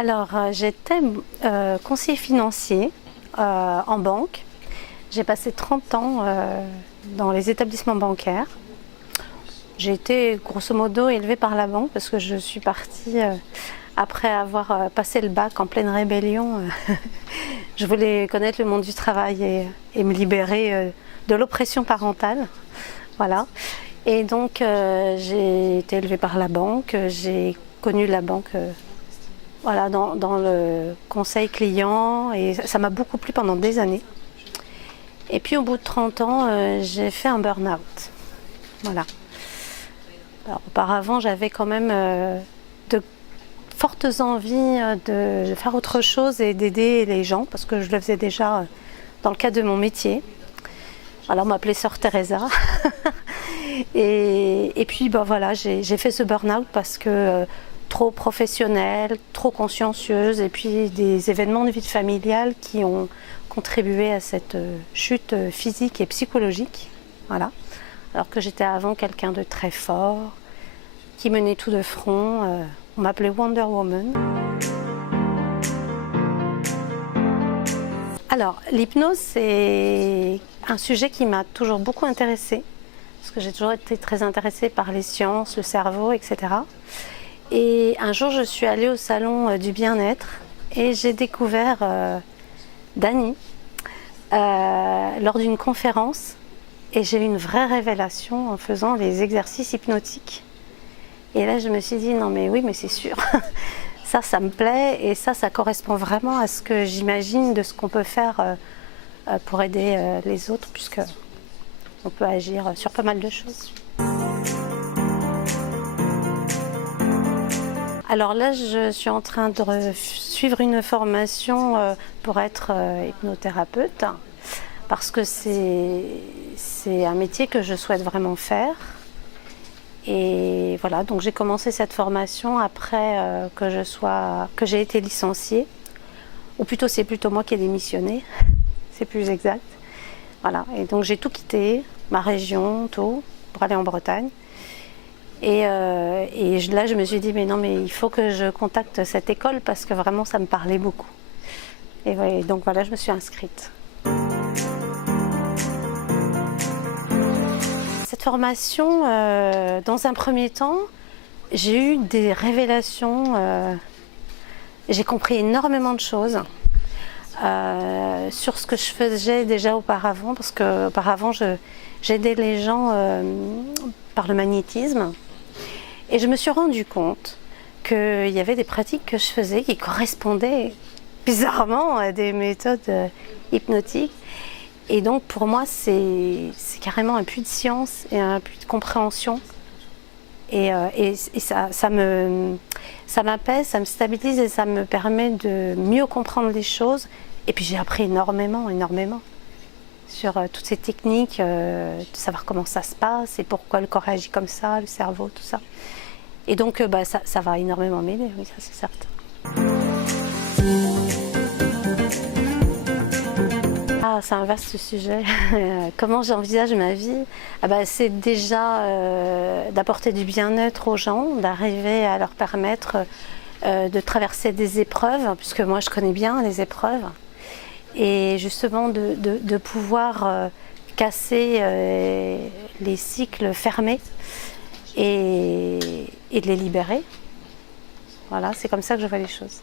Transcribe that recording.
Alors, j'étais conseiller financier en banque. J'ai passé 30 ans dans les établissements bancaires. J'ai été grosso modo élevée par la banque parce que je suis partie après avoir passé le bac en pleine rébellion. Je voulais connaître le monde du travail et me libérer de l'oppression parentale. Voilà. Et donc j'ai été élevée par la banque. J'ai connu la banque voilà, dans le conseil client et ça m'a beaucoup plu pendant des années. Et puis au bout de 30 ans, j'ai fait un burn-out. Voilà. Alors, auparavant, j'avais quand même de fortes envies de faire autre chose et d'aider les gens parce que je le faisais déjà dans le cadre de mon métier. Alors on m'appelait Sœur Teresa. et puis ben, voilà, j'ai fait ce burn-out parce que trop professionnelle, trop consciencieuse et puis des événements de vie familiale qui ont contribué à cette chute physique et psychologique. Voilà. Alors que j'étais avant quelqu'un de très fort, qui menait tout de front. On m'appelait Wonder Woman. Alors, l'hypnose, c'est un sujet qui m'a toujours beaucoup intéressée, parce que j'ai toujours été très intéressée par les sciences, le cerveau, etc. Et un jour, je suis allée au salon du bien-être et j'ai découvert Dany lors d'une conférence. Et j'ai eu une vraie révélation en faisant les exercices hypnotiques. Et là, je me suis dit, non mais oui, mais c'est sûr. Ça me plaît et ça correspond vraiment à ce que j'imagine de ce qu'on peut faire pour aider les autres, puisque on peut agir sur pas mal de choses. Alors là, je suis en train de suivre une formation pour être hypnothérapeute, parce que c'est un métier que je souhaite vraiment faire. Et voilà, donc j'ai commencé cette formation après que j'ai été licenciée. Ou plutôt, c'est plutôt moi qui ai démissionné, c'est plus exact. Voilà, et donc j'ai tout quitté, ma région, tout, pour aller en Bretagne. Et là, je me suis dit, mais non, mais il faut que je contacte cette école parce que vraiment, ça me parlait beaucoup. Et ouais, donc voilà, je me suis inscrite. Cette formation, dans un premier temps, j'ai eu des révélations, j'ai compris énormément de choses sur ce que je faisais déjà auparavant, parce qu'auparavant j'aidais les gens par le magnétisme, et je me suis rendu compte qu'il y avait des pratiques que je faisais qui correspondaient bizarrement à des méthodes hypnotiques. Et donc pour moi, c'est carrément un puits de science et un puits de compréhension. Et ça m'apaise, ça me stabilise et ça me permet de mieux comprendre les choses. Et puis j'ai appris énormément sur toutes ces techniques, de savoir comment ça se passe et pourquoi le corps agit comme ça, le cerveau, tout ça. Et donc ça va énormément m'aider, oui, ça c'est certain. Ah, c'est un vaste sujet. Comment j'envisage ma vie? C'est déjà d'apporter du bien-être aux gens, d'arriver à leur permettre de traverser des épreuves, puisque moi je connais bien les épreuves, et justement de pouvoir casser les cycles fermés et de les libérer. Voilà, c'est comme ça que je vois les choses.